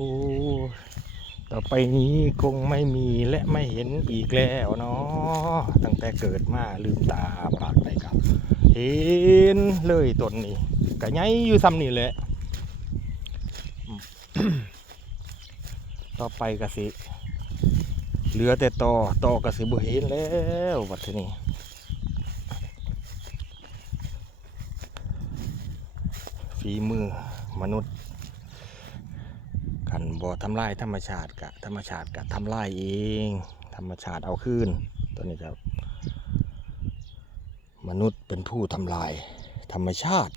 โอ้ต่อไปนี้คงไม่มีและไม่เห็นอีกแล้วเนาะตั้งแต่เกิดมาลืมตาปากไปกับ เห็นเลยต้นนี้ก็ไงอยู่ซ้ำนี่แหละต่อไปก็สิเหลือแต่ต่อต่อก็สิบ่เห็นแล้ววัดทีนี้ฝีมือมนุษย์ ขันบ่ทำลายธรรมชาติกะธรรมชาติกะทำลายเอง ธรรมชาติเอาคืนตัวนี้ครับ มนุษย์เป็นผู้ทำลายธรรมชาติ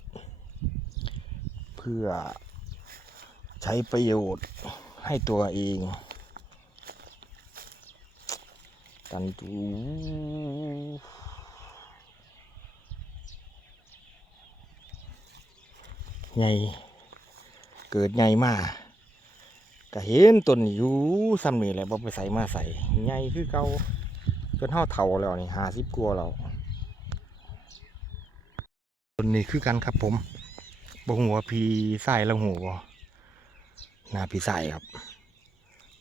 เพื่อใช้ประโยชน์ให้ตัวเองกันดูไงเกิดไงมาก ก็เห็นต้นนี้อยู่ซ้ำนี่แหละบ่ไปใส่มาใส่ใหญ่คือเก่าจนเท่าเท่าแล้วนี่ห้าสิบกว่าต้นนี้คือกันครับผมบ่หัวพีใส่ล้วหัวบ่หน้าพี่ใส่ครับ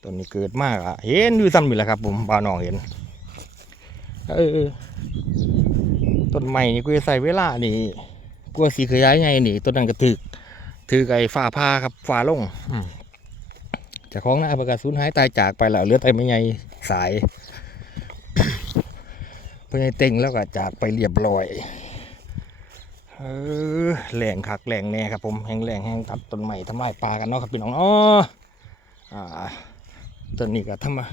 ต้นนี้เกิดมากอะเห็นอยู่ซ้ำนี่แหละครับผมบ่าวน้องเห็นเออต้นใหม่นี่กูจะใส่เวลานี่กลัวสีขยายไงนี่ต้นนั้นก็ถึกถือไอ้ฟ้าผ้าครับฟ้าลงอืม จากของน้าประกาศสูญหายตายจากไปแล้วเหลือแต่ไม่ใหญ่สายเพื่อให้เต็งแล้วก็จากไปเรียบร้อยเออแหล่งคักแหล่งแน่ครับผมแห้งแหล่งแห้งตัดต้นใหม่ทำลายปลากันเนาะครับพี่น้องเนาะอ่าต้นนี้ก็ทำมา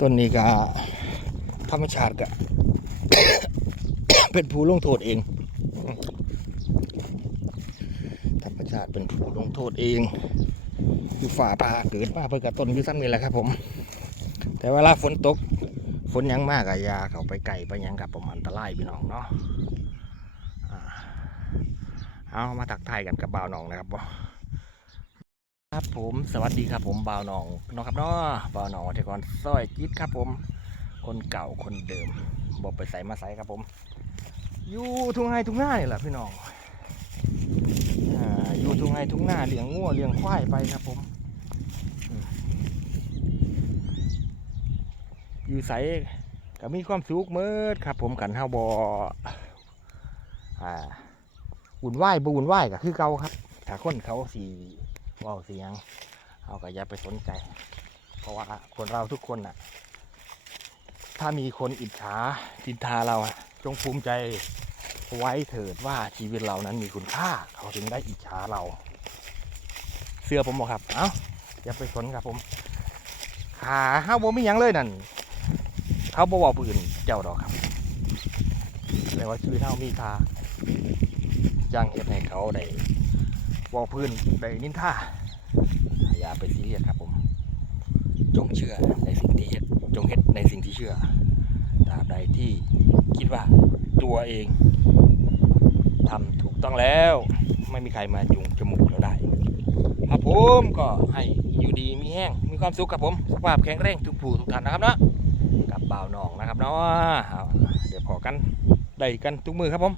ต้นนี้ก็ธรรมชาติก็เป็นผู้ลงโทษเองธรรมชาติเป็นผู้ลงโทษเอง คือฝ่าป่าเกิดมาเพื่อกระต้นอยู่ซ้ำนี่แหละครับ ผม แต่เวลาฝนตกฝนยังมากอะยาเขาไปไก่ไปยังกับผมอันตรายพี่น้องเนาะเอามาตักทายกันกับบ่าวน้องนะครับครับผมสวัสดีครับผมบ่าวน้องเนาะครับเนาะบ่าวน้องวัฒกรซอยจิตครับผม คนเก่าคนเดิมบอกไปใส่มาใส่ครับผม อยู่ทุ่งไร่ทุ่งนานี่แหละพี่น้อง อยู่ทุ่งไร่ทุ่งนาเลี้ยงงัวเลี้ยงควายไปครับผม อยู่ใสก็มีความสุขเมิดครับผมกันเฮาบอ่าวุ่นวายบ่วุ่นวายก็คือเก่าครับ ถ้าคนเขาสีว้าเสียงเอาก็อย่าไปสนใจ เพราะว่าคนเราทุกคนน่ะ ถ้ามีคนอิจฉาทินทาเราจงภูมิใจ ไว้เถิดว่าชีวิตเรานั้นมีคุณค่า เขาถึงได้อิจฉาเรา เสื้อผมบอกครับ เอ้าอย่าไปสนครับผม ขาเฮาบ่มียังเลยนั่นเขาบ่บอกปืนเจ้าดอกครับแต่ว่าชีวิตเฮามีค่าจ้างเฮ็ดให้เขาได้บอกพื้นได้นินท่าอย่าไปซีเรียสครับผม จงเชื่อในสิ่งที่เฮ็ดจงเฮ็ดในสิ่งที่เชื่อตราบใดที่คิดว่า ตัวเองทำถูกต้องแล้ว ไม่มีใครมาจุงจมูกเราได้ ครับผมก็ให้อยู่ดีมีแห้ง มีความสุขครับผมสุขภาพแข็งแรงทุกผู้ทุกท่านนะครับเนาะกับบ่าวน้องนะครับเนาะเอาเดี๋ยวพอกันได้กันทุกมือครับผม